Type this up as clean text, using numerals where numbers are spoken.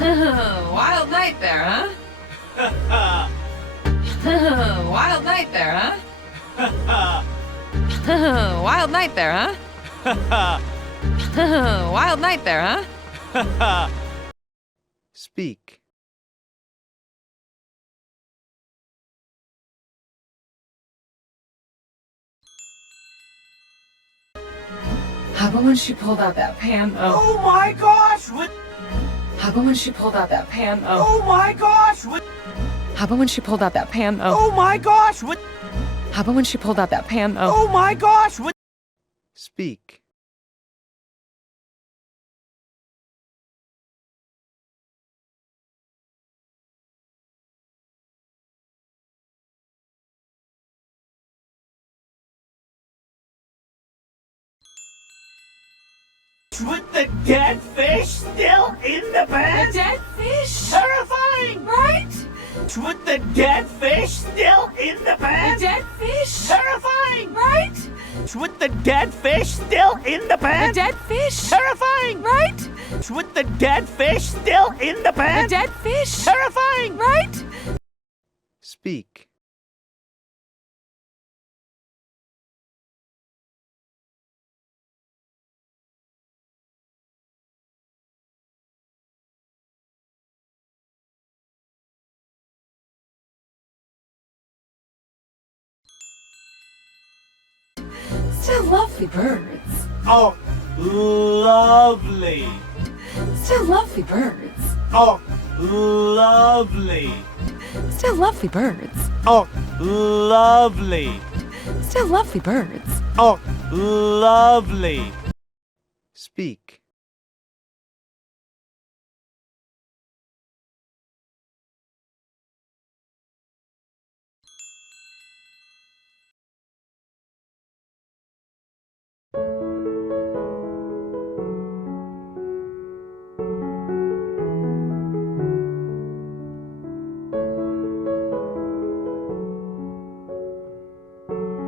Wild night there, huh? Wild night there, huh? Wild night there, huh? Wild night there, huh? Speak. How about when she pulled out that pan? Oh my gosh! What? How about when she pulled out that pan? Oh my gosh! What? How about when she pulled out that pan? Oh my gosh! What? How about when she pulled out that pan? Oh my gosh! What? Speak. With the dead fish still in the pan? Dead fish? Terrifying! Right? With the dead fish still in the pan? Dead fish? Terrifying! Right? With the dead fish still in the pan? Dead fish? Terrifying! Right? With the dead fish still in the pan? Dead fish? Terrifying! Right? Speak. Still lovely birds. Oh, lovely! Still lovely birds. Oh, lovely! Still lovely birds. Oh, lovely! Still lovely birds. Oh, lovely!